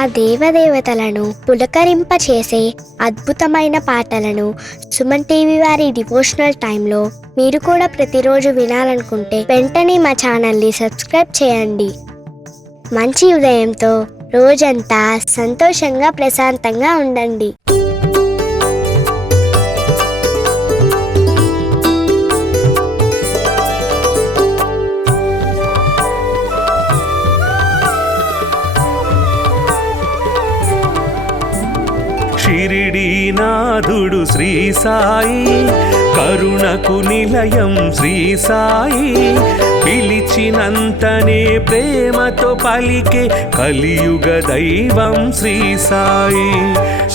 ఆ దేవదేవతలను పులకరింపచేసే అద్భుతమైన పాటలను సుమన్ టీవీ వారి డివోషనల్ టైంలో మీరు కూడా ప్రతిరోజు వినాలనుకుంటే వెంటనే మా ఛానల్ని సబ్స్క్రైబ్ చేయండి. మంచి ఉదయంతో రోజంతా సంతోషంగా ప్రశాంతంగా ఉండండి. షిరిడీనాథుడు శ్రీ సాయి, కరుణకు నిలయం శ్రీ సాయి, పిలిచినంతనే ప్రేమతో పలికే కలియుగ దైవం శ్రీ సాయి.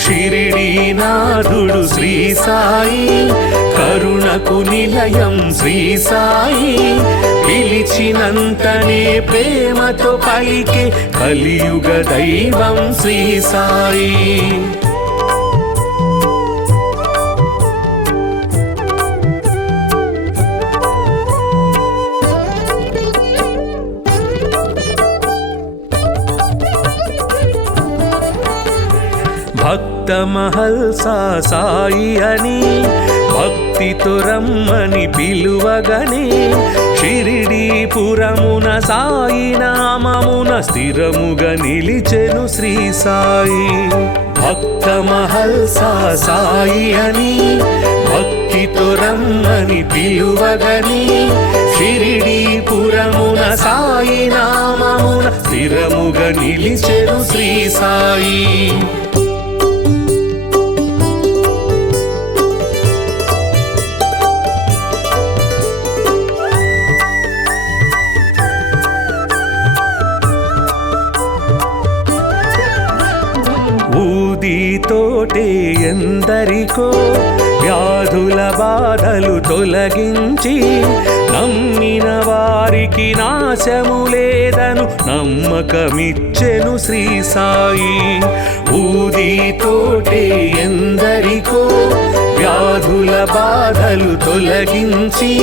షిరిడీనాథుడు శ్రీ సాయి, కరుణకు నిలయం శ్రీ సాయి, పిలిచినంతనే ప్రేమతో పలికే కలియుగ దైవం శ్రీ సాయి. భక్త మహల్సా సాయి అని భక్తితో రమ్మని పిలువగనే, షిరిడీపురమున సాయి నామమున స్థిరముగా నిలిచెను శ్రీ సాయి. భక్త మహల్సా సాయి అని భక్తితో రమ్మని పిలువగనే, షిరిడీపురమున సాయి నామమున స్థిరముగా నిలిచెను శ్రీ సాయి. ఊదితోటే ఎందరికో వ్యాధుల బాధలు తొలగించి, నమ్మిన వారికి నాశము లేదను నమ్మకమిచ్చెను శ్రీ సాయి. ఊదితోటే ఎందరికో వ్యాధుల బాధలు తొలగించి,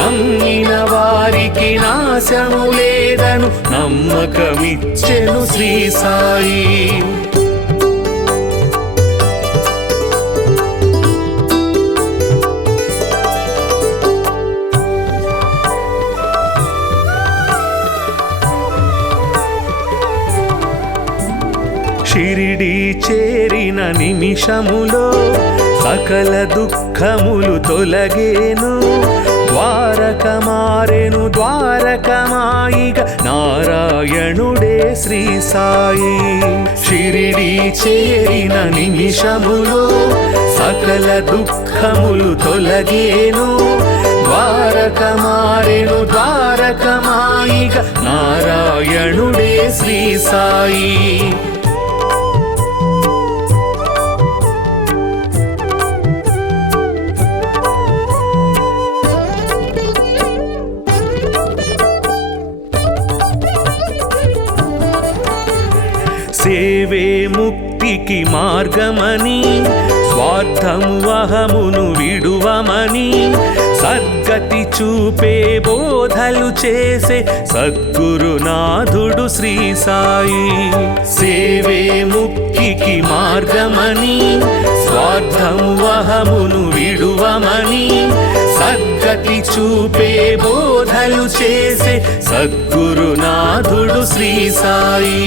నమ్మిన వారికి నాశము లేదను నమ్మకమిచ్చెను శ్రీ సాయి. షిరిడీ చేరిన నిమిషములో సకల దుఃఖములు తొలగేను, ద్వారక మారెను ద్వారకమాయిగ నారాయణుడే శ్రీ సాయి. షిరిడీ చేరిన నిమిషములో సకల దుఃఖములు తొలగేను, ద్వారక మారెను ద్వారకమాయిగ నారాయణుడే శ్రీ సాయి. సేవే ముక్తికి మార్గమని, స్వార్థము అహమును విడువమని, సద్గతి చూపే బోధలు చేసే సద్గురునాథుడు శ్రీ సాయి. సేవే ముక్తికి మార్గమని, స్వార్థము అహమును విడువమని, సద్గతి చూపే బోధలు చేసే సద్గురునాథుడు శ్రీ సాయి.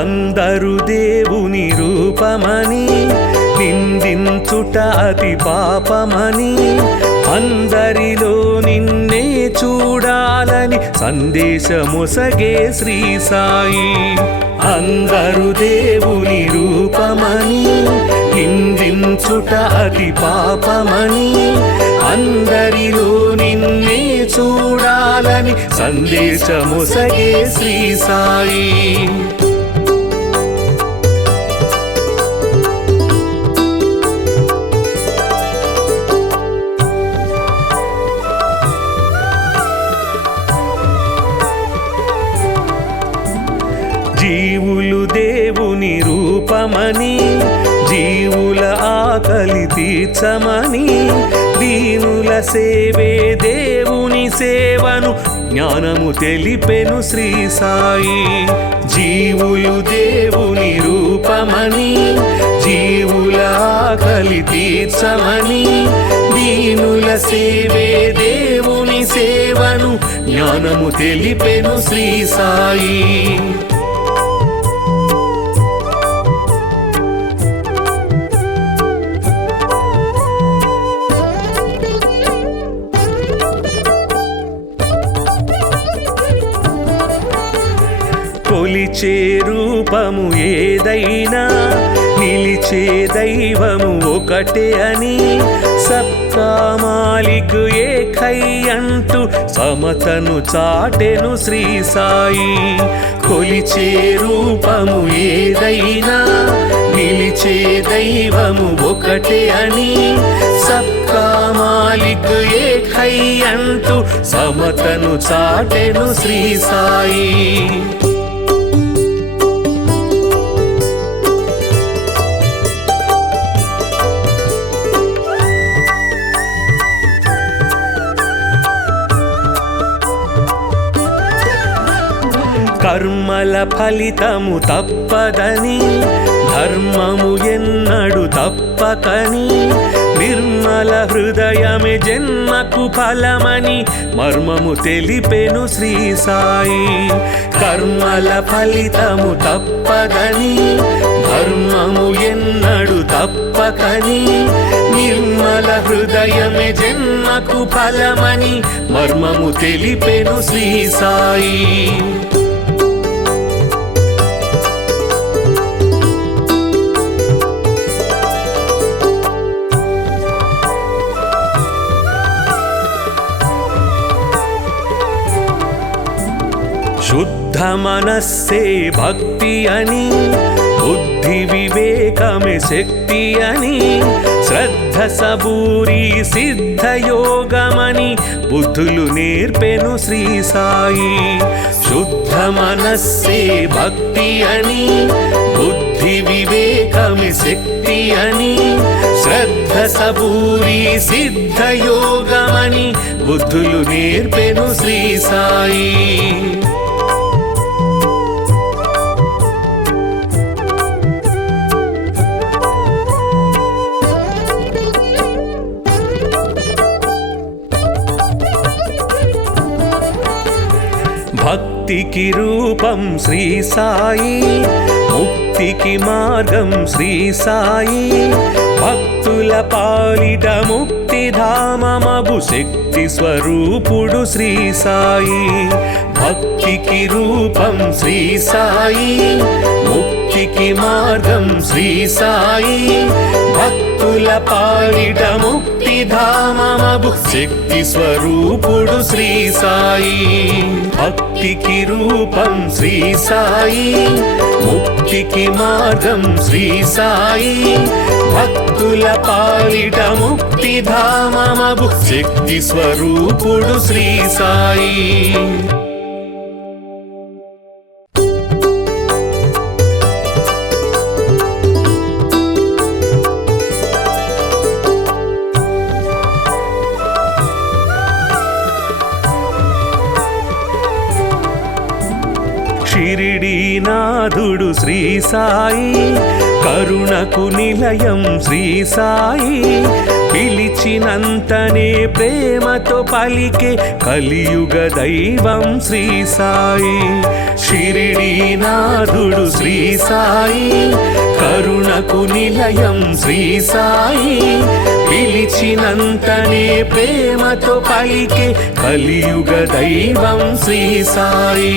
అందరు దేవుని రూపమని నిందించుట అతి పాపమని, అందరిలో నిన్నే చూడాలని సందేశమొసగే శ్రీ సాయి. అందరు దేవుని రూపమని నిందించుట అతి పాపమని, అందరిలో నిన్నే చూడాలని సందేశమొసగే శ్రీ సాయి. జీవులు దేవుని రూపమని జీవుల ఆకలి తీర్చమని దీనుల సేవే దేవుని సేవను జ్ఞానము తెలిపెను శ్రీ సాయి. జీవులు దేవుని రూపమని జీవుల ఆకలి తీర్చమని దీనుల సేవే దేవుని సేవను జ్ఞానము తెలిపెను శ్రీ సాయి. కొలిచే రూపము ఏదైనా నిలిచే దైవము ఒకటే అని సబ్కా మాలిక్ ఏకై అంటూ సమతను చాటెను శ్రీ సాయి. కొలిచే రూపము ఏదైనా నిలిచే దైవము ఒకటే అని సబ్కా మాలిక్ ఏకై అంటూ సమతను చాటెను శ్రీ సాయి. కర్మల ఫలితము తప్పదని ధర్మము ఎన్నడు తప్పకని నిర్మల హృదయమే జన్మకు ఫలమని మర్మము తెలిపెను శ్రీ సాయి. కర్మల ఫలితము తప్పదని ధర్మము ఎన్నడు తప్పకని నిర్మల హృదయమే జన్మకు ఫలమని మర్మము తెలిపెను శ్రీ సాయి. శుద్ధ మనస్సే భక్తి అని బుద్ధి వివేకమే శక్తి అని శ్రద్ధ సబూరి సిద్ధ యోగమని బుద్ధులు నేర్పెను శ్రీ సాయి. శుద్ధ మనస్సే భక్తి అని బుద్ధి వివేకమే శక్తి అని శ్రద్ధ సబూరి సిద్ధ యోగమని బుద్ధులు నేర్పెను శ్రీ సాయి. భక్తికి రూపం శ్రీ సాయి ముక్తికి మార్గం శ్రీ సాయి. భక్తుల పాలిట ముక్తి ధామమగు శక్తి స్వరూపుడు శ్రీ సాయి. భక్తికి రూపం శ్రీ సాయి ముక్తికి మార్గం శ్రీ సాయి. భక్తుల పాలిట ముక్తి ధామమగు శక్తి స్వరూపుడు శ్రీ సాయి. భక్తికి రూపం శ్రీ సాయి ముక్తికి మార్గం శ్రీ సాయి. భక్తుల పాలిట ముక్తి ధామమగు శక్తి స్వరూపుడు శ్రీ సాయి. షిరిడీనాథుడు శ్రీ సాయి కరుణకు నిలయం శ్రీ సాయి. పిలిచినంతనే ప్రేమతో పలికే కలియుగ దైవం శ్రీ సాయి. షిరిడీనాథుడు శ్రీ సాయి కరుణకు నిలయం శ్రీ సాయి. పిలిచినంతనే ప్రేమతో పలికే కలియుగ దైవం శ్రీ సాయి.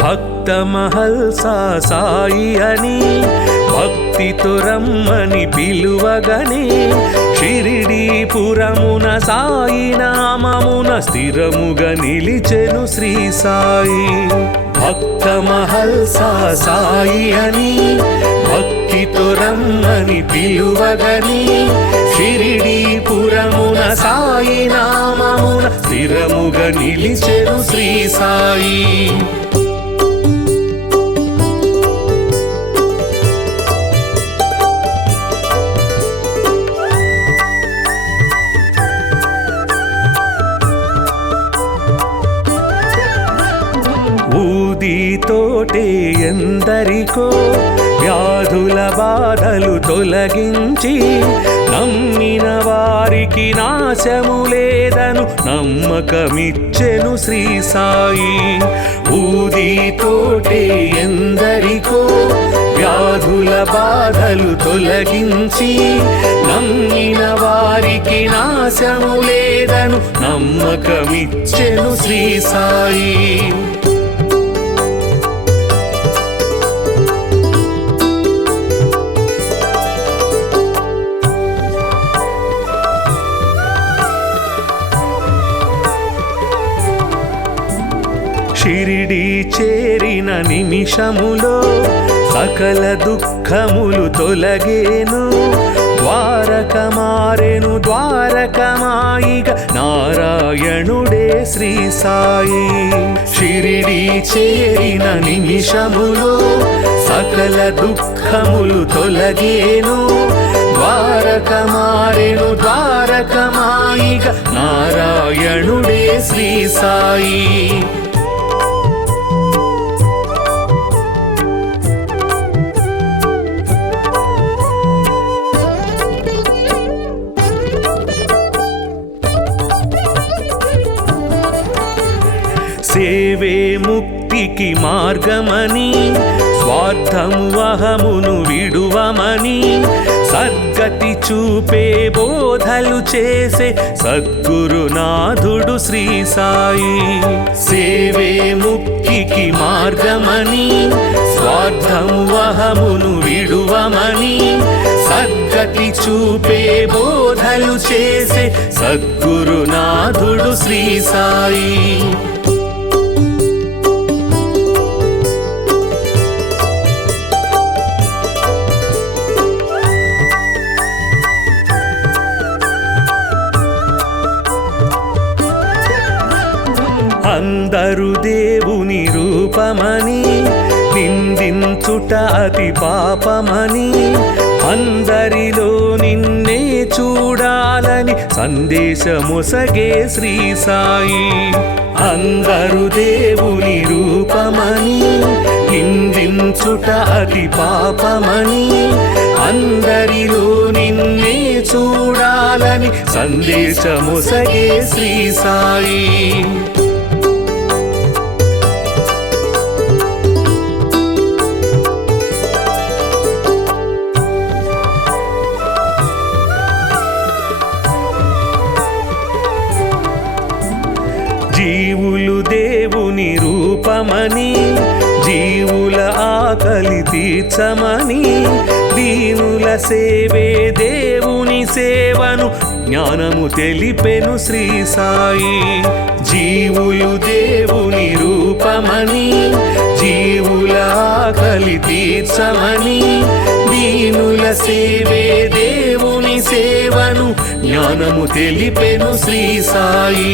భక్త మహల్సా సాయి అని భక్తితో రమ్మని పిలువగనే షిరిడీపురమున సాయి నామమున స్థిరముగా నిలిచెను శ్రీ సాయి. భక్త మహల్సా సాయి అని భక్తితో రమ్మని పిలువగని షిరిడీపురమున సాయి నామమున స్థిరముగా నిలిచెను శ్రీ సాయి. ఊదితోటే ఎందరికో వ్యాధుల బాధలు తొలగించి నమ్మిన వారికి నాశము లేదను నమ్మకమిచ్చెను శ్రీ సాయి. ఊదితోటే ఎందరికో వ్యాధుల బాధలు తొలగించి నమ్మిన వారికి నాశము లేదను నమ్మకమిచ్చెను శ్రీ సాయి. షిరిడి చేరిన నిమిషములో సకల దుఃఖములు తొలగేను ద్వారక మారెను ద్వారకమాయిగ నారాయణుడే శ్రీ సాయి. షిరిడి చేరిన నిమిషములో సకల దుఃఖములు తొలగేను ద్వారక మారెను ద్వారకమాయిగ నారాయణుడే శ్రీ సాయి. సేవే ముక్తికి మార్గమని స్వార్థము అహమును విడువమని సద్గతి చూపే బోధలు చేసే సద్గురునాథుడు శ్రీ సాయి. సేవే ముక్తికి మార్గమని స్వార్థము అహమును విడువమని సద్గతి చూపే బోధలు చేసే సద్గురునాథుడు శ్రీ సాయి. అందరు దేవుని రూపమని నిందించుట అతి పాపమని అందరిలో నిన్నే చూడాలని సందేశమొసగే శ్రీ సాయి. అందరు దేవుని రూపమని నిందించుట అతి పాపమని అందరిలో నిన్నే చూడాలని సందేశమొసగే శ్రీ సాయి. జీవులు దేవుని రూపమని జీవుల ఆకలి తీర్చమని దీనుల సేవే దేవుని సేవను జ్ఞానము తెలిపెను శ్రీ సాయి. జీవులు దేవుని రూపమని జీవుల ఆకలి తీర్చమని దీనుల సేవే దేవుని సేవను జ్ఞానము తెలిపెను శ్రీ సాయి.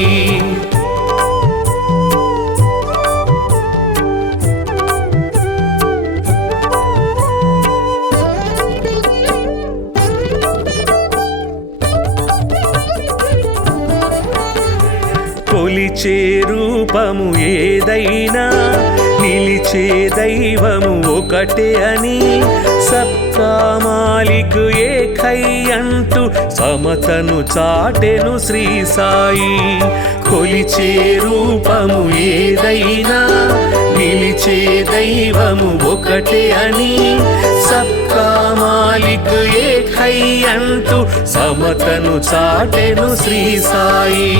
కొలిచే రూపము ఏదైనా నిలిచే దైవము ఒకటే అని సబ్కా మాలిక్ ఏకై అంటూ సమతను చాటెను శ్రీ సాయి. కొలిచే రూపము ఏదైనా నిలిచే దైవము ఒకటే అని సబ్కా మాలిక్ ఏకై అంటూ సమతను చాటెను శ్రీ సాయి.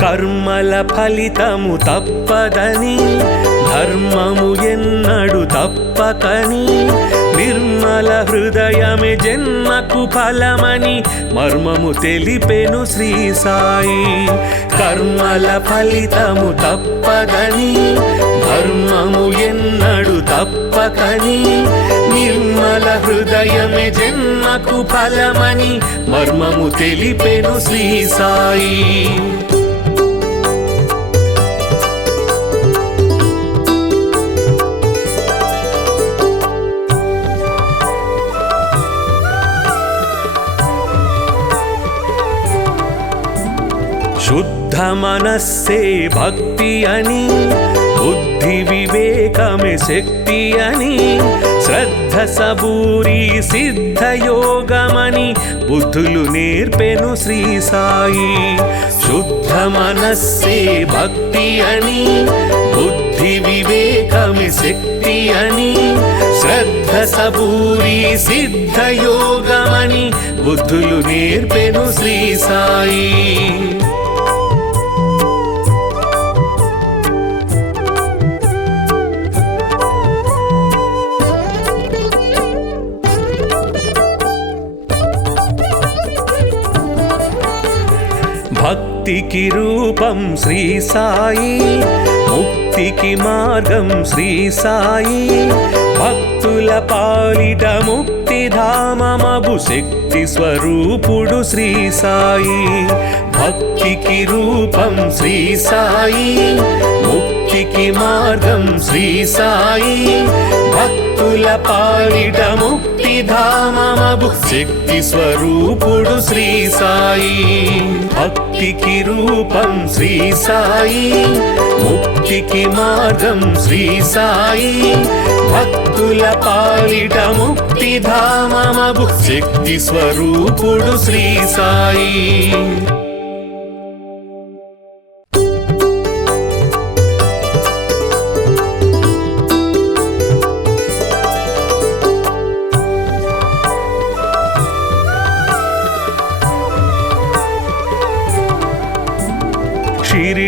కర్మల ఫలితము తప్పదని ధర్మము ఎన్నడు తప్పకని నిర్మల హృదయమే జన్మకు ఫలమని మర్మము తెలిపెను శ్రీ సాయి. కర్మల ఫలితము తప్పదని ధర్మము ఎన్నడు తప్పకని నిర్మల హృదయమే జన్మకు ఫలమని మర్మము తెలిపెను శ్రీ సాయి. శుద్ధ మనస్సే భక్తి అని బుద్ధి వివేకమే శక్తి అని శ్రద్ధ సబూరి సిద్ధ యోగమని బుద్ధులు నేర్పెను శ్రీ సాయి. శుద్ధ మనస్సే భక్తి అని బుద్ధి వివేకమే శక్తి అని శ్రద్ధ సబూరి సిద్ధ యోగమని బుద్ధులు నేర్పెను శ్రీ సాయి. భక్తికి రూపం శ్రీ సాయి, ముక్తికి మార్గం శ్రీ సాయి. భక్తుల పాలిట ముక్తిధామమగు శక్తి స్వరూపుడు శ్రీ సాయి. భక్తికి రూపం శ్రీ సాయి, ముక్తికి మార్గం శ్రీ సాయి. భక్తుల పాలిట ముక్తిధామమగు శక్తి స్వరూపుడు శ్రీ సాయి. భక్తికి రూపం శ్రీ సాయి, ముక్తికి మార్గం శ్రీ సాయి. భక్తుల పాలిట ముక్తిధామమగు శక్తి స్వరూపుడు శ్రీ సాయి.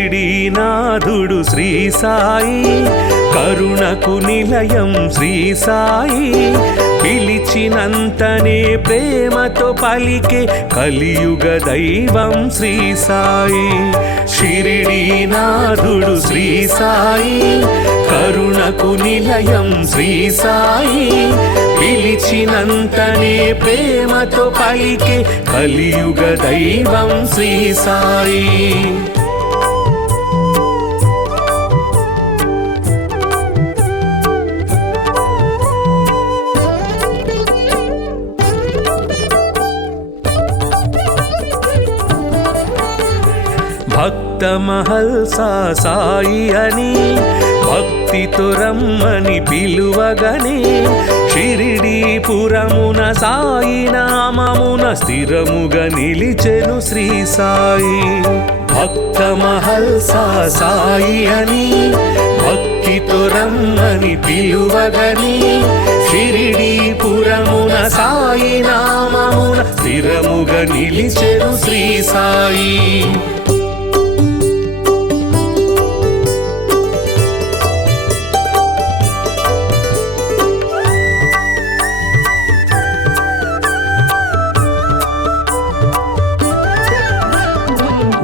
షిరిడీనాథుడు శ్రీ సాయి, కరుణకు నిలయం శ్రీ సాయి. పిలిచినంతనే ప్రేమతో పలికే కలియుగ దైవం శ్రీ సాయి. షిరిడీనాథుడు శ్రీ సాయి, కరుణకు నిలయం శ్రీ సాయి. పిలిచినంతనే ప్రేమతో పలికే కలియుగ దైవం శ్రీ సాయి. భక్త మహల్సా సాయి అని భక్తితో రమ్మని పిలువగనే షిరిడీపురమున సాయి నామమున స్థిరముగా నిలిచెను శ్రీ సాయి. భక్త మహల్సా సాయి అని భక్తితో రమ్మని పిలువగనే షిరిడీపురమున సాయి నామమున స్థిరముగా నిలిచెను శ్రీ సాయి.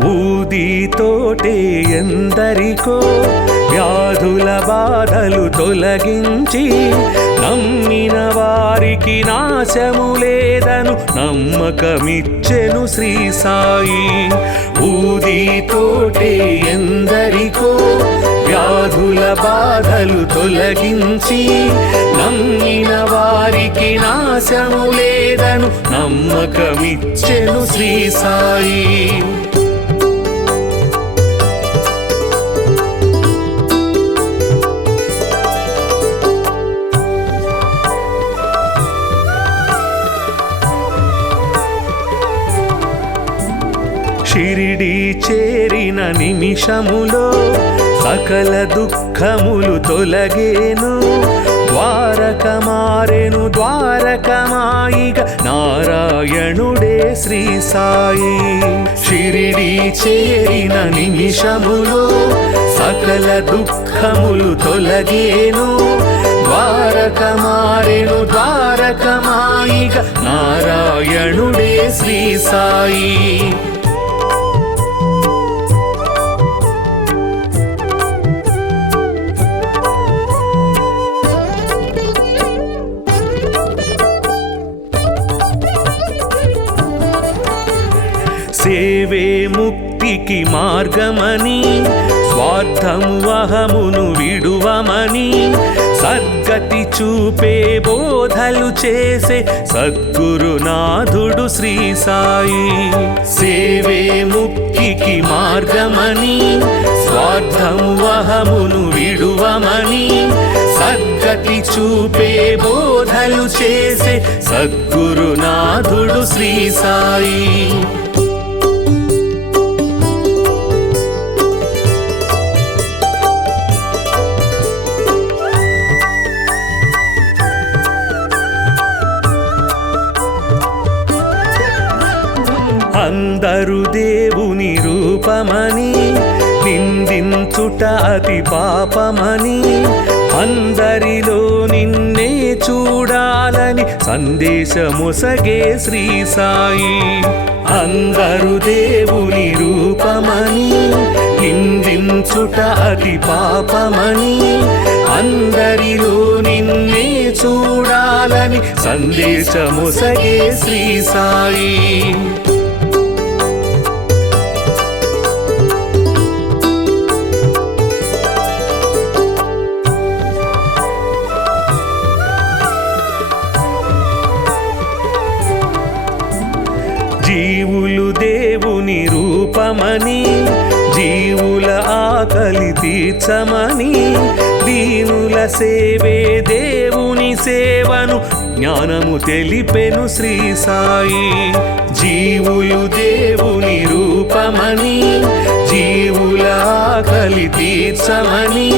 ఊదితోటే ఎందరికో వ్యాధుల బాధలు తొలగించి నమ్మిన వారికి నాశము లేదను నమ్మకమిచ్చెను శ్రీ సాయి. ఊదితోటే ఎందరికో వ్యాధుల బాధలు తొలగించి నమ్మిన వారికి నాశము లేదను నమ్మకమిచ్చెను శ్రీ సాయి. షిరిడీ చేరిన నిమిషములో సకల దుఃఖములు తొలగేను. ద్వారక మారెను ద్వారకమాయిగ నారాయణుడే శ్రీ సాయి. షిరిడి చేరిన నిమిషములో సకల దుఃఖములు తొలగేను ద్వారక మారెను ద్వారకమాయిగా నారాయణుడే శ్రీ సాయి సేవే ముక్తికి మార్గమని స్వార్థము అహమును విడువమని సద్గతి చూపే బోధలు చేసే సద్గురునాథుడు శ్రీ సాయి సేవే ముక్తికి మార్గమని స్వార్థము అహమును విడువమని సద్గతి చూపే బోధలు చేసే సద్గురునాథుడు శ్రీ సాయి అందరు దేవుని రూపమని నిందించుట అతి పాపమని అందరిలో నిన్నే చూడాలని సందేశమొసగే శ్రీ సాయి అందరు దేవుని రూపమని నిందించుట అతి పాపమని అందరిలో నిన్నే చూడాలని సందేశమొసగే శ్రీ సాయి జీవులు దేవుని రూపమని జీవుల ఆకలి తీర్చమని దీనుల సేవే దేవుని సేవను జ్ఞానము తెలిపెను శ్రీ సాయి జీవులు దేవుని రూపమని జీవుల ఆకలి తీర్చమని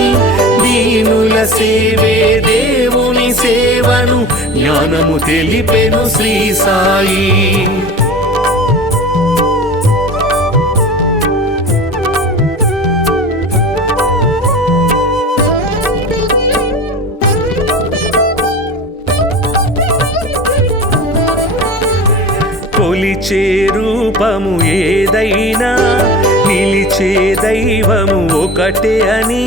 దీనుల సేవే దేవుని సేవను జ్ఞానము తెలిపెను శ్రీ సాయి కొలిచే రూపము ఏదైనా నిలిచే దైవము ఒకటే అని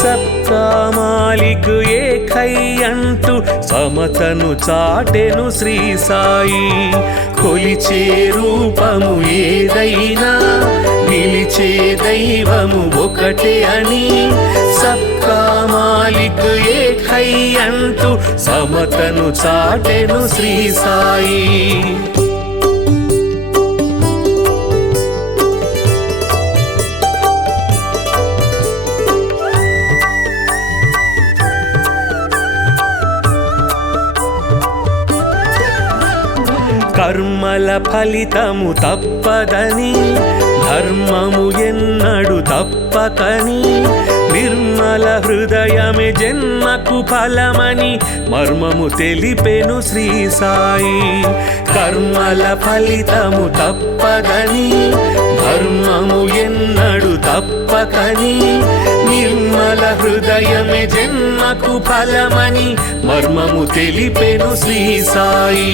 సబ్కా మాలిక్ ఏకై అంటూ సమతను చాటెను శ్రీ సాయి కొలిచే రూపము ఏదైనా నిలిచే దైవము ఒకటే అని సబ్కా మాలిక్ ఏకై అంటూ సమతను చాటెను శ్రీ సాయి కర్మల ఫలితము తప్పదని ధర్మము ఎన్నడు తప్పకని నిర్మల హృదయమే జన్మకు ఫలమని మర్మము తెలిపెను శ్రీ సాయి కర్మల ఫలితము తప్పదని ధర్మము ఎన్నడు తప్పకని నిర్మల హృదయమే జన్మకు ఫలమని మర్మము తెలిపెను శ్రీ సాయి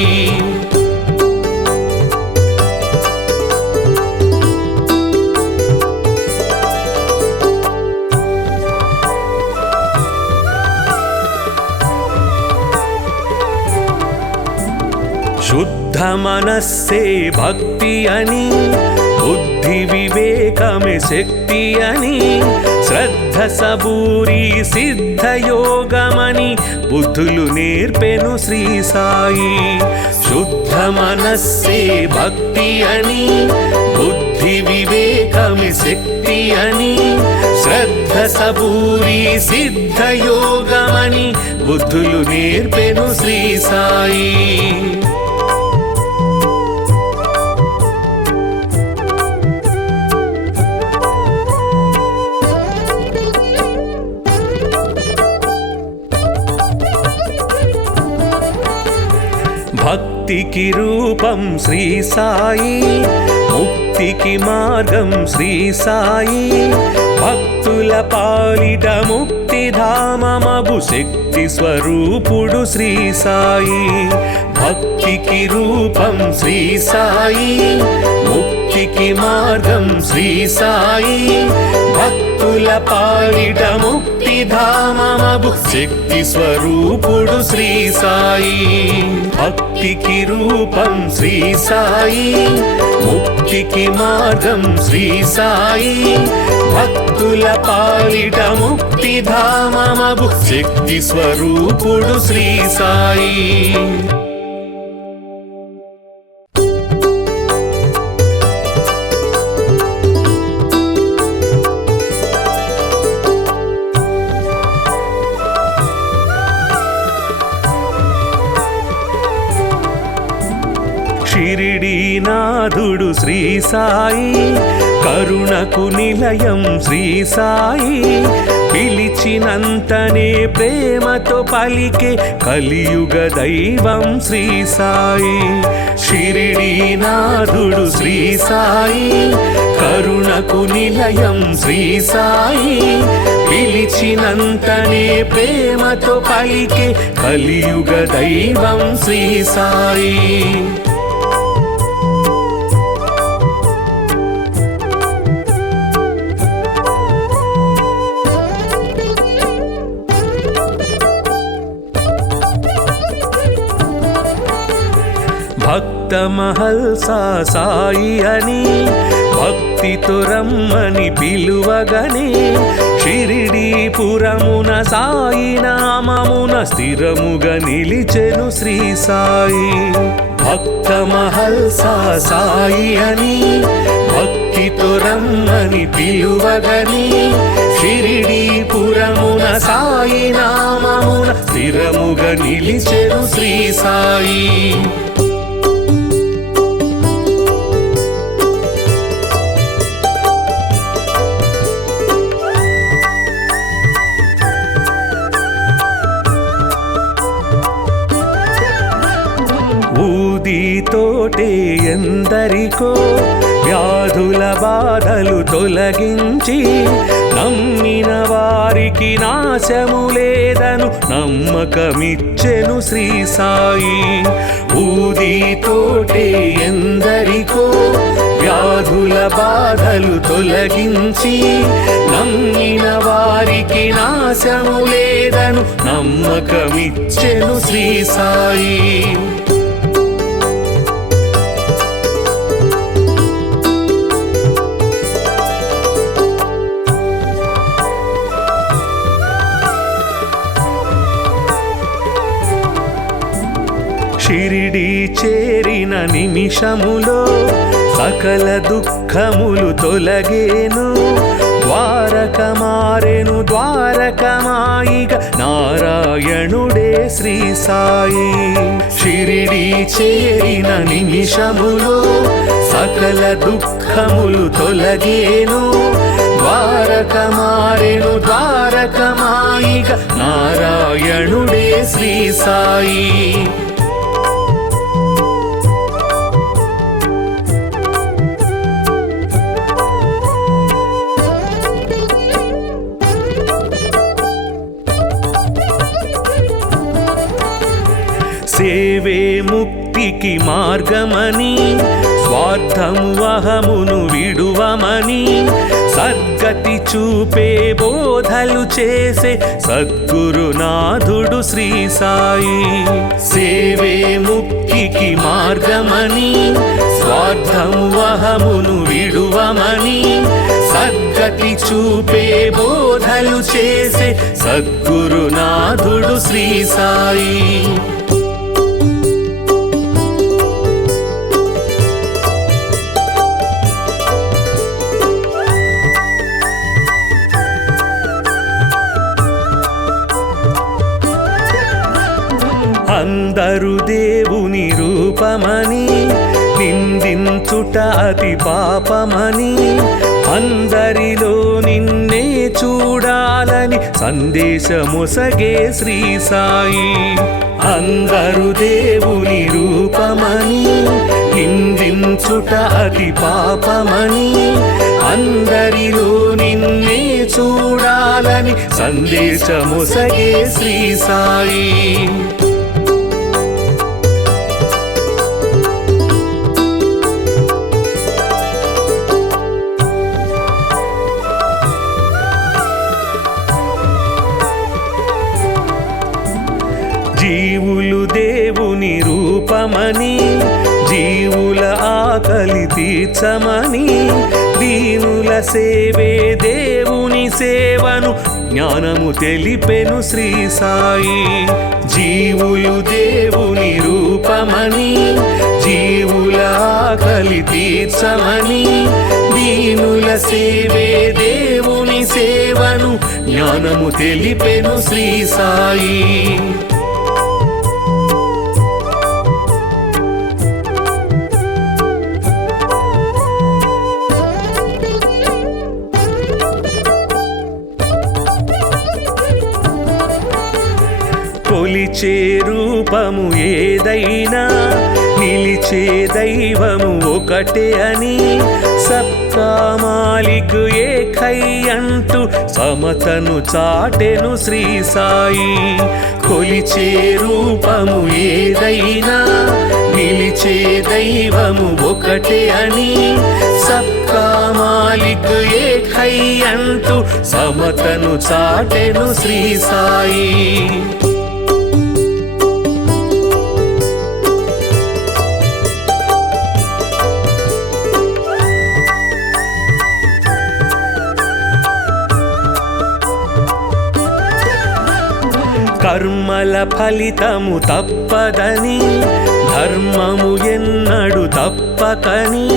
శుద్ధ మనస్సే భక్తి అని బుద్ధి వివేకమే శక్తి అని శ్రద్ధ సబూరి సిద్ధ యోగమని బుద్ధులు నేర్పెను శ్రీ సాయి శుద్ధ మనస్సే భక్తి అని బుద్ధి వివేకమే శక్తి అని శ్రద్ధ సబూరి సిద్ధ యోగమని బుద్ధులు నేర్పెను శ్రీ సాయి భక్తికి రూపం శ్రీ సాయి ముక్తికి మార్గం శ్రీ సాయి భక్తుల పాలిట ముక్తిధామమగు శక్తి స్వరూపుడు శ్రీ సాయి భక్తికి రూపం శ్రీ సాయి ముక్తికి మార్గం శ్రీ సాయి భక్తుల పాలిట ముక్తిధామమగు శక్తి స్వరూపుడు శ్రీ సాయి భక్తికి రూపం శ్రీ సాయి ముక్తికి మార్గం శ్రీ సాయి భక్తుల పాలిట ముక్తిధామమగు శక్తి స్వరూపుడు శ్రీ సాయి షిరిడీనాథుడు శ్రీ సాయి కరుణకు నిలయం శ్రీ సాయి పిలిచినంతనే ప్రేమతో పలికే కలియుగ దైవం శ్రీ సాయి షిరిడీనాథుడు శ్రీ సాయి కరుణకు నిలయం శ్రీ సాయి పిలిచినంతనే ప్రేమతో పలికే కలియుగ దైవం శ్రీ సాయి భక్త మహల్సా సాయి అని భక్తితో రమ్మని పిలువగనే షిరిడీపురమున సాయి నామమున స్థిరముగా నిలిచెను శ్రీ సాయి భక్త మహల్సా సాయి అని భక్తితో రమ్మని పిలువగనే షిరిడీపురమున సాయి నామమున స్థిరముగా నిలిచెను శ్రీ సాయి ఊదితోటే ఎందరికో వ్యాధుల బాధలు తొలగించి నమ్మిన వారికి నాశము లేదను నమ్మకమిచ్చెను శ్రీ సాయి ఊదితోటే ఎందరికో వ్యాధుల బాధలు తొలగించి నమ్మిన వారికి నాశము లేదను నమ్మకమిచ్చెను శ్రీ సాయి షిరిడీ చేరిన నిమిషములో సకల దుఃఖములు తొలగేను ద్వారక మారెను ద్వారకమాయిగ నారాయణుడే శ్రీ సాయి షిరిడీ చేరిన నిమిషములో సకల దుఃఖములు తొలగేను ద్వారక మారెను ద్వారకమాయిగ నారాయణుడే శ్రీ సాయి సేవే ముక్తికి మార్గమని స్వార్థము అహమును విడువమని సద్గతి చూపే బోధలు చేసే సద్గురునాథుడు శ్రీ సాయి సేవే ముక్తికి మార్గమని స్వార్థము అహమును విడువమని సద్గతి చూపే బోధలు చేసే సద్గురునాథుడు శ్రీ సాయి అందరు దేవుని రూపమని నిందించుట అతి పాపమని అందరిలో నిన్నే చూడాలని సందేశమొసగే శ్రీ సాయి అందరు దేవుని రూపమని నిరూపమని నిందించుట అతి పాపమని అందరిలో నిన్నే చూడాలని సందేశమొసగే శ్రీ సాయి. జీవులు దేవుని రూపమని జీవుల ఆకలి తీర్చమని దీనుల సేవే దేవుని సేవను జ్ఞానము తెలిపెను శ్రీ సాయి. జీవులు దేవుని రూపమని జీవుల ఆకలి తీర్చమని దీనుల సేవే దేవుని సేవను జ్ఞానము తెలిపెను శ్రీ సాయి. కొలిచే రూపము ఏదైనా నిలిచే దైవము ఒకటే అని సబ్కా మాలిక్ ఏకై అంటూ సమతను చాటెను శ్రీ సాయి. కొలిచే రూపము ఏదైనా నిలిచే దైవము ఒకటే అని సబ్కా మాలిక్ ఏకై అంటూ సమతను చాటెను శ్రీ సాయి. కర్మల ఫలితము తప్పదని ధర్మము ఎన్నడు తప్పకని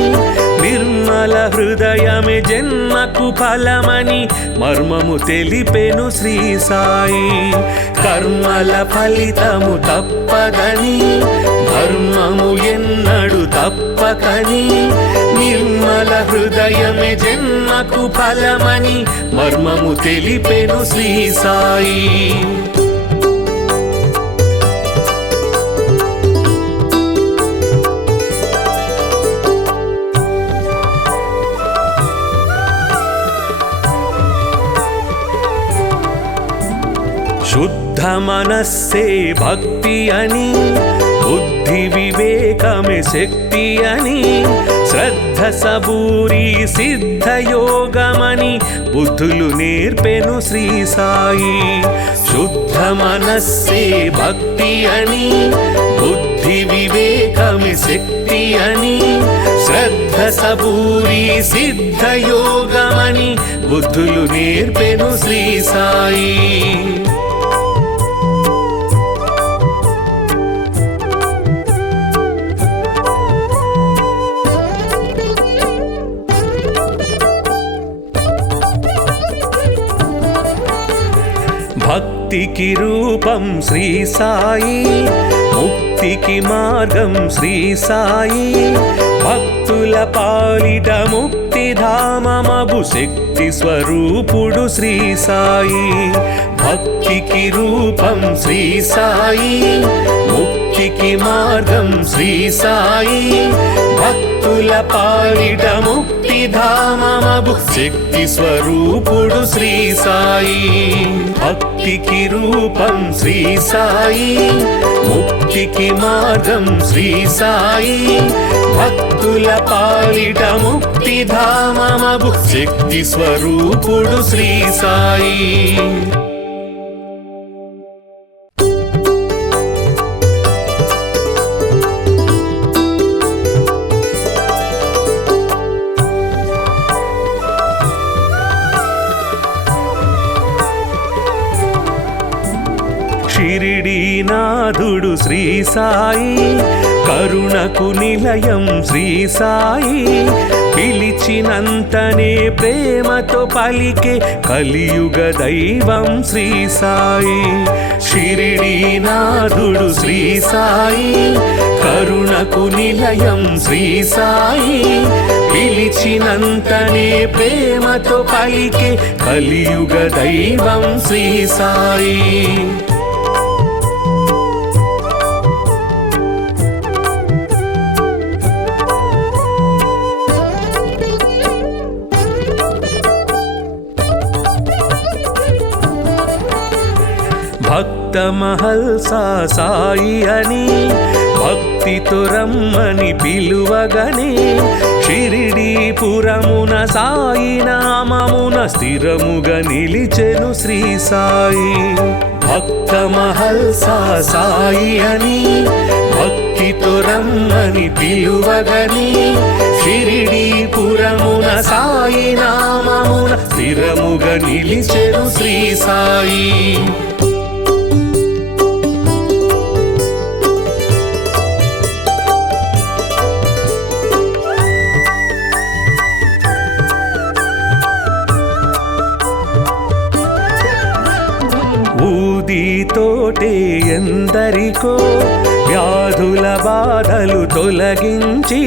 నిర్మల హృదయమే జన్మకు ఫలమని మర్మము తెలిపెను శ్రీ సాయి. కర్మల ఫలితము తప్పదని ధర్మము ఎన్నడు తప్పకని నిర్మల హృదయమే జన్మకు ఫలమని మర్మము తెలిపెను శ్రీ సాయి. శుద్ధ మనస్సే భక్తి అని బుద్ధి వివేకమే శక్తి అని శ్రద్ధ సబూరి సిద్ధ యోగమని బుద్ధులు నేర్పెను శ్రీ సాయి. శుద్ధ మనస్సే భక్తి అని బుద్ధి వివేకమే శక్తి అని శ్రద్ధ సబూరి సిద్ధ యోగమని బుద్ధులు నేర్పెను శ్రీ సాయి. భక్తికి రూపం శ్రీ సాయి ముక్తికి మార్గం శ్రీ సాయి. భక్తుల పాలిట ముక్తిధామమగు శక్తి స్వరూపుడు శ్రీ సాయి. భక్తికి రూపం శ్రీ సాయి ముక్తికి మార్గం శ్రీ సాయి. భక్తుల పాలిట ముక్తిధామమగు శక్తి స్వరూపుడు శ్రీ సాయి. భక్తికి రూపం శ్రీ సాయి ముక్తికి మార్గం శ్రీ సాయి. భక్తుల పాలిట ముక్తిధామమగు శక్తి స్వరూపుడు శ్రీ సాయి. షిరిడీనాథుడు శ్రీ సాయి కరుణకు నిలయం శ్రీ సాయి. పిలిచినంతనే ప్రేమతో పలికే కలియుగ దైవం శ్రీ సాయి. షిరిడీనాథుడు శ్రీ సాయి కరుణకు నిలయం శ్రీ సాయి. పిలిచినంతనే ప్రేమతో పలికే కలియుగ దైవం శ్రీ సాయి. మహల్సా సాయి అని భక్తితో రమ్మని పిలువగనే షిరిడీపురమున సాయి నామమున స్థిరముగా నిలిచెను శ్రీ సాయి. భక్త మహల్సా సాయి అని భక్తితో రమ్మని పిలువగని షిరిడీపురమున సాయి నామమున స్థిరముగా నిలిచెను శ్రీ సాయి. ఊదితోటే ఎందరికో వ్యాధుల బాధలు తొలగించి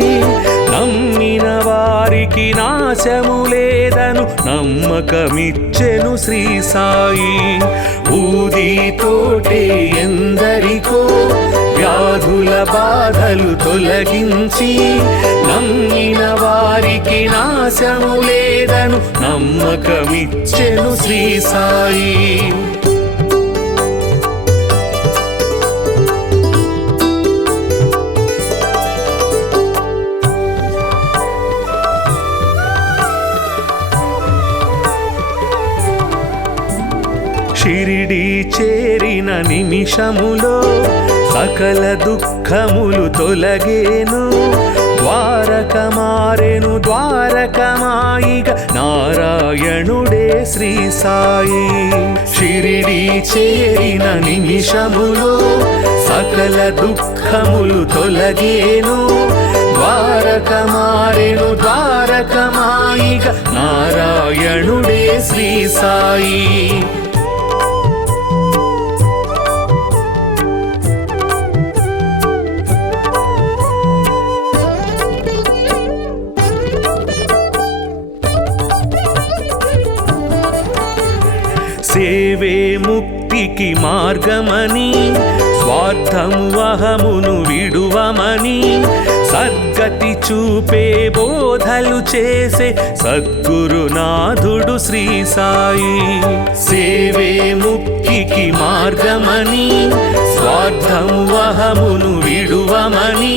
నమ్మిన వారికి నాశము లేదను నమ్మకమిచ్చెను శ్రీ సాయి. ఊదితోటే ఎందరికో వ్యాధుల బాధలు తొలగించి నమ్మిన వారికి నాశము లేదను నమ్మకమిచ్చెను శ్రీ సాయి. షిరిడి చేరిన నిమిషములో సకల దుఃఖములు తొలగేను. ద్వారక మారెను ద్వారకమాయిగ నారాయణుడే శ్రీ సాయి. షిరిడి చేరిన నిమిషములో సకల దుఃఖములు తొలగేను. ద్వారక మారెను ద్వారకమాయిగ నారాయణుడే శ్రీ సాయి. సేవే ముక్తికి మార్గమని స్వార్థము అహమును విడువమని సద్గతి చూపే బోధలు చేసే సద్గురునాథుడు శ్రీ సాయి. సేవే ముక్తికి మార్గమని స్వార్థము అహమును విడువమని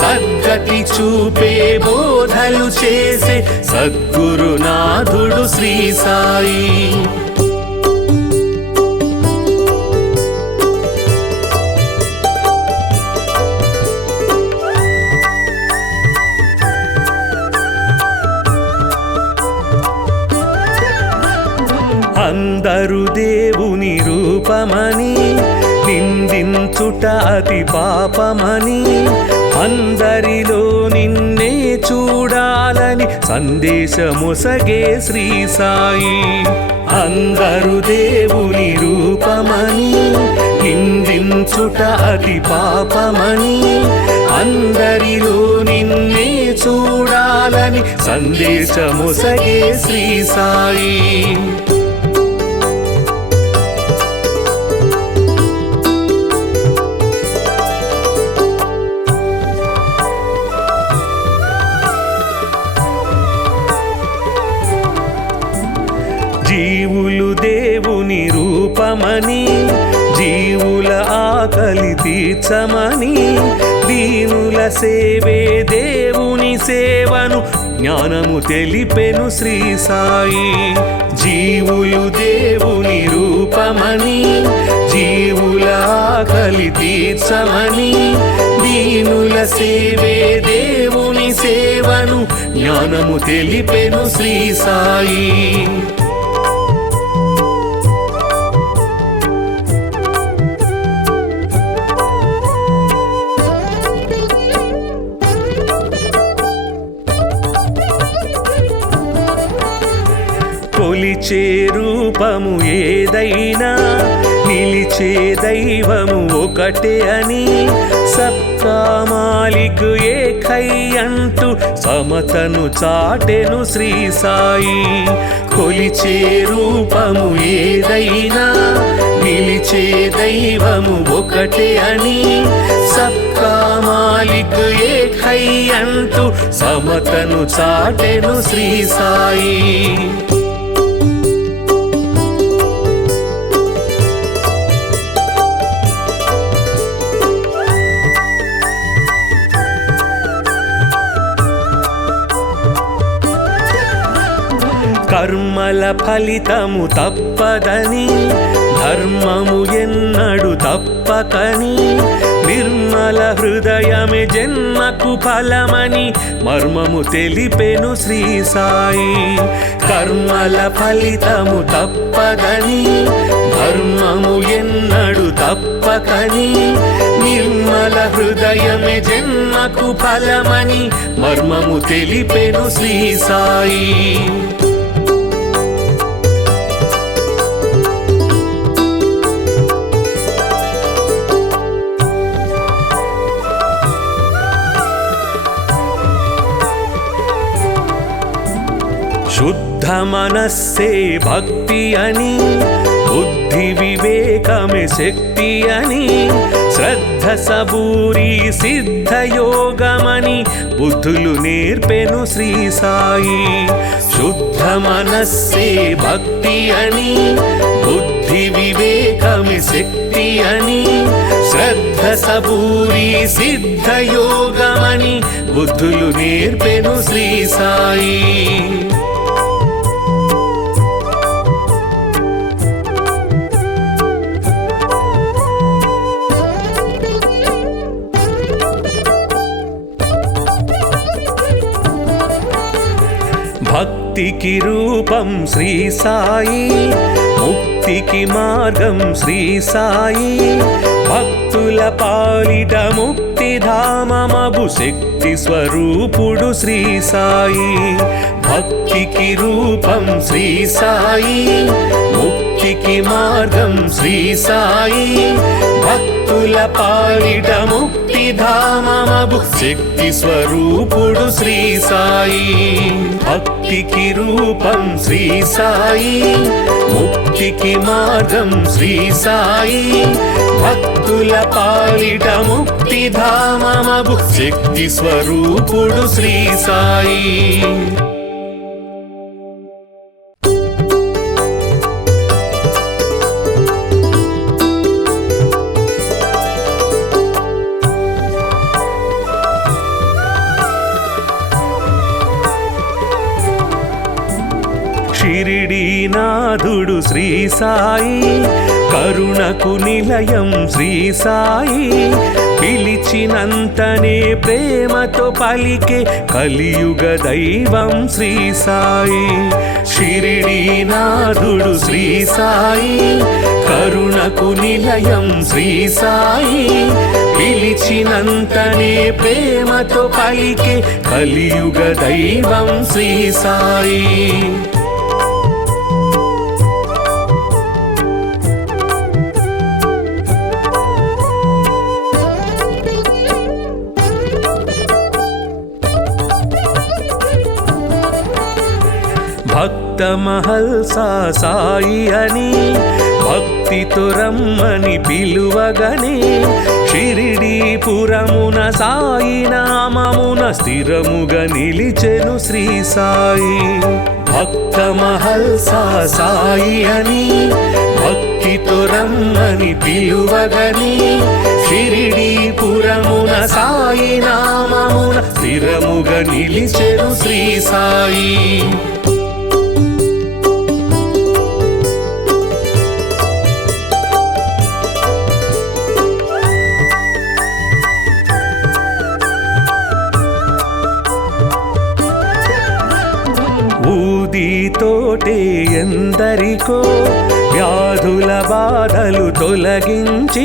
సద్గతి చూపే బోధలు చేసే సద్గురునాథుడు శ్రీ సాయి. అందరు దేవుని రూపమని నిందించుట అతి పాపమని అందరిలో నిన్నే చూడాలని సందేశమొసగే శ్రీ సాయి. అందరు దేవుని రూపమని నిందించుట అతి పాపమని అందరిలో నిన్నే చూడాలని సందేశమొసగే శ్రీ సాయి. జీవులు దేవుని రూపమని జీవుల ఆకలి తీర్చమని దీనుల సేవే దేవుని సేవను జ్ఞానము తెలిపెను శ్రీ సాయి. జీవులు దేవుని రూపమని జీవుల ఆకలి తీర్చమని దీనుల సేవే దేవుని సేవను జ్ఞానము తెలిపెను శ్రీ సాయి. కొలిచే రూపము ఏదైనా నిలిచే దైవము ఒకటే అని సబ్కా మాలిక్ ఏకై అంటూ సమతను చాటెను శ్రీ సాయి. కొలిచే రూపము ఏదైనా నిలిచే దైవము ఒకటే అని సబ్కా మాలిక్ ఏకై అంటూ సమతను చాటెను శ్రీ సాయి. కర్మల ఫలితము తప్పదని, ధర్మము ఎన్నడు తప్పకని, నిర్మల హృదయమే జన్మకు ఫలమని మర్మము తెలిపెను శ్రీ సాయి. కర్మల ఫలితము తప్పదని, ధర్మము ఎన్నడు తప్పకని, నిర్మల హృదయమే జన్మకు ఫలమని మర్మము తెలిపెను శ్రీ సాయి. శుద్ధ మనస్సే భక్తి అని, బుద్ధి వివేకమే శక్తి అని, శ్రద్ధ సబూరి సిద్ధ యోగమని బుద్ధులు నేర్పెను శ్రీ సాయి. శుద్ధ మనస్సే భక్తి అని, బుద్ధి వివేకమే శక్తి అని, శ్రద్ధ సబూరి సిద్ధ యోగమని బుద్ధులు నేర్పెను శ్రీ సాయి. భక్తికి రూపం శ్రీ సాయి, ముక్తికి మార్గం శ్రీ సాయి, భక్తుల పాలిట ముక్తిధామమగు శక్తి స్వరూపుడు శ్రీ సాయి. భక్తికి రూపం శ్రీ సాయి, ముక్తికి మార్గం శ్రీ సాయి, భక్తుల పాలిట ముక్తిధామమగు శక్తి స్వరూపుడు శ్రీ సాయి. భక్తికి రూపం శ్రీ సాయి, ముక్తికి మార్గం శ్రీ సాయి, భక్తుల పాలిట ముక్తిధామమగు శక్తి స్వరూపుడు శ్రీ సాయి. షిరిడీనాథుడు శ్రీ సాయి, కరుణకు నిలయం శ్రీ సాయి, పిలిచినంతనే ప్రేమతో పలికే కలియుగ దైవం శ్రీ సాయి. షిరిడీనాథుడు శ్రీ సాయి, కరుణకు నిలయం శ్రీ సాయి, పిలిచినంతనే ప్రేమతో పలికే కలియుగ దైవం శ్రీ సాయి. భక్త మహల్సా సాయి అని, భక్తితో రమ్మని పిలువగనే, షిరిడీపురమున సాయి నామమున స్థిరముగా నిలిచెను శ్రీ సాయి. భక్త మహల్సా సాయి అని, భక్తితో రమ్మని పిలువగనే, షిరిడీపురమున సాయి నామమున స్థిరముగా నిలిచెను శ్రీ సాయి. ఊదితోటే ఎందరికో వ్యాధుల బాధలు తొలగించి,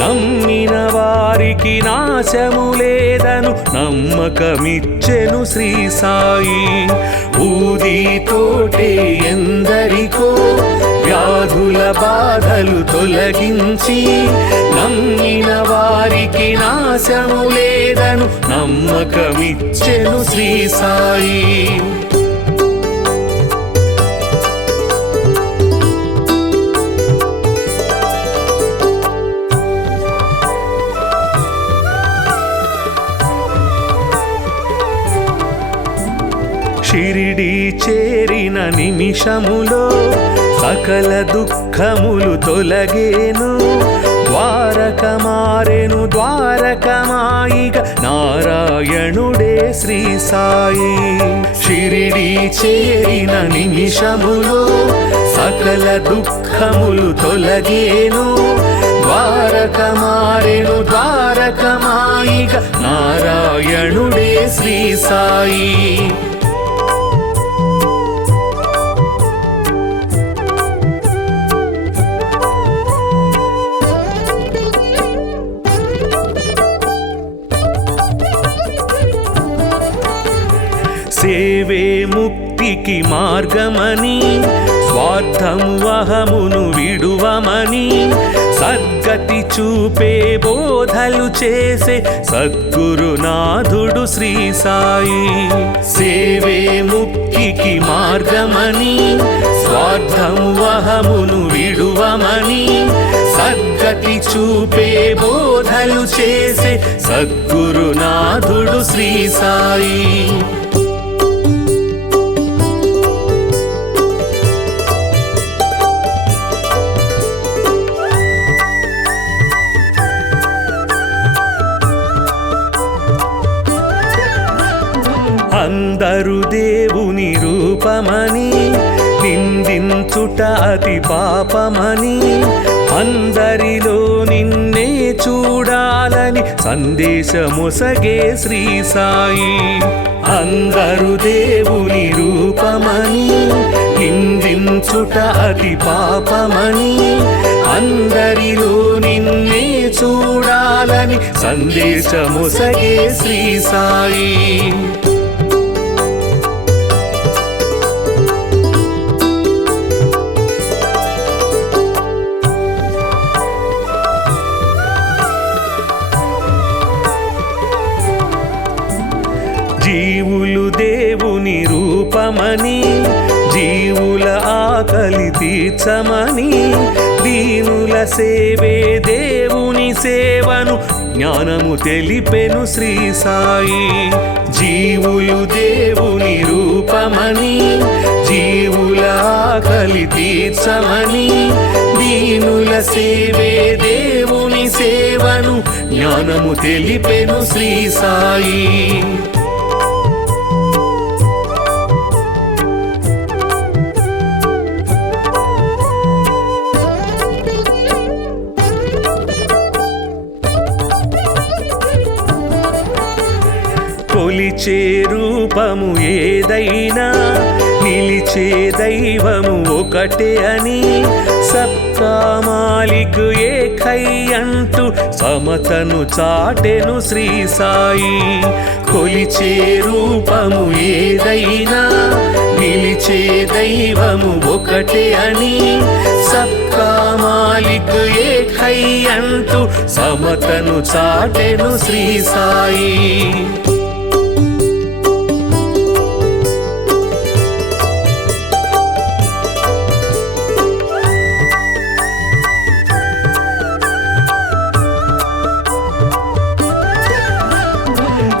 నమ్మిన వారికి నాశము లేదను నమ్మకమిచ్చెను శ్రీ సాయి. ఊదితోటే ఎందరికో వ్యాధుల బాధలు తొలగించి, నమ్మిన వారికి నాశము లేదను నమ్మకమిచ్చెను శ్రీ సాయి. షిరిడీ చేరిన నిమిషములో సకల దుఃఖములు తొలగేను, ద్వారక మారెను ద్వారకమాయిగా నారాయణుడే శ్రీ సాయి. షిరిడి చేరిన నిమిషములో సకల దుఃఖములు తొలగేను ద్వారక మారెను ద్వారకమాయిగా నారాయణుడే శ్రీ సాయి సేవే ముక్తికి మార్గమని స్వార్థము అహమును విడువమని సద్గతి చూపే బోధలు చేసే సద్గురునాథుడు శ్రీ సాయి సేవే ముక్తికి మార్గమని స్వార్థము అహమును విడువమని సద్గతి చూపే బోధలు చేసే సద్గురునాథుడు శ్రీ సాయి అందరు దేవుని రూపమని నిందించుట అతి పాపమని అందరిలో నిన్నే చూడాలని సందేశమొసగే శ్రీ సాయి అందరు దేవుని రూపమని నిందించుట అతి పాపమని అందరిలో నిన్నే చూడాలని సందేశమొసగే శ్రీ సాయి జీవులు దేవుని రూపమని జీవుల ఆకలి తీర్చమని దీనుల సేవే దేవుని సేవను జ్ఞానము తెలిపెను శ్రీ సాయి జీవులు దేవుని రూపమని జీవుల ఆకలి తీర్చమని దీనుల సేవే దేవుని సేవను జ్ఞానము తెలిపెను శ్రీ సాయి కొలిచే రూపము ఏదైనా నిలిచే దైవము ఒకటే అని సబ్కా మాలిక్ ఏకై అంటూ సమతను చాటెను శ్రీ సాయి కొలిచే రూపము ఏదైనా నిలిచే దైవము ఒకటే అని సబ్కా మాలిక్ ఏకై అంటూ సమతను చాటెను శ్రీ సాయి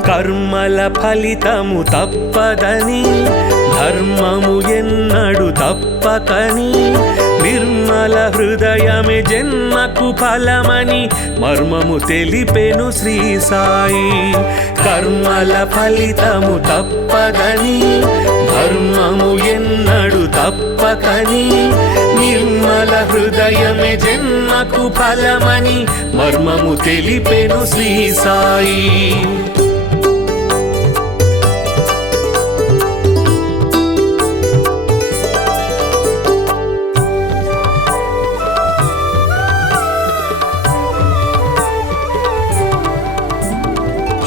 కర్మల ఫలితము తప్పదని ధర్మము ఎన్నడు తప్పకని నిర్మల హృదయమే జన్మకు ఫలమని మర్మము తెలిపెను శ్రీ సాయి కర్మల ఫలితము తప్పదని ధర్మము ఎన్నడు తప్పకని నిర్మల హృదయమే జన్మకు ఫలమని మర్మము తెలిపెను శ్రీ సాయి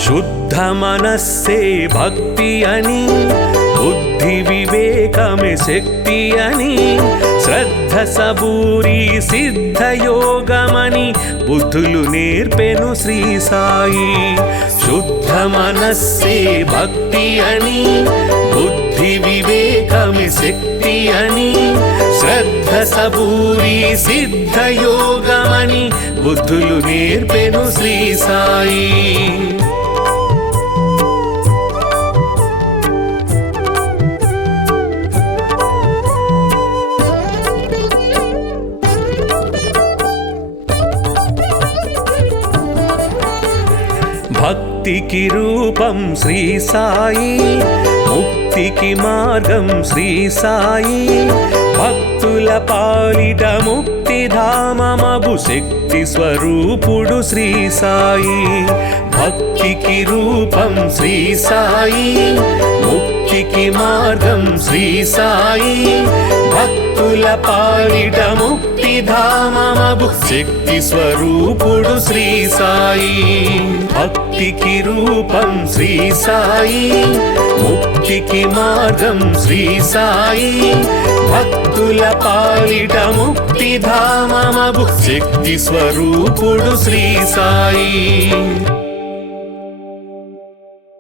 శుద్ధ మనస్సే భక్తి అని బుద్ధి వివేకమే శక్తి అని శ్రద్ధ సబూరి సిద్ధ యోగమని బుద్ధులు నేర్పెను శ్రీ సాయి శుద్ధ మనస్సే భక్తి అని బుద్ధి వివేకమే శక్తి అని శ్రద్ధ సబూరి సిద్ధ యోగమని బుద్ధులు నేర్పెను శ్రీ సాయి భక్తికి రూపం శ్రీ సాయి ముక్తి ముక్తికి మార్గం శ్రీ సాయి భక్తుల పాలిట ముక్తిధామమగు శక్తి స్వరూపుడు శ్రీ సాయి భక్తికి రూపం శ్రీ సాయి ముక్తికి మార్గం శ్రీ సాయి భక్తుల పాలిట ముక్తిధామమగు శక్తి స్వరూపుడు శ్రీ సాయి భక్తికి రూపం శ్రీ సాయి ముక్తికి మార్గం శ్రీ సాయి భక్తుల పాలిట ముక్తిధామమగు శక్తి స్వరూపుడు శ్రీ సాయి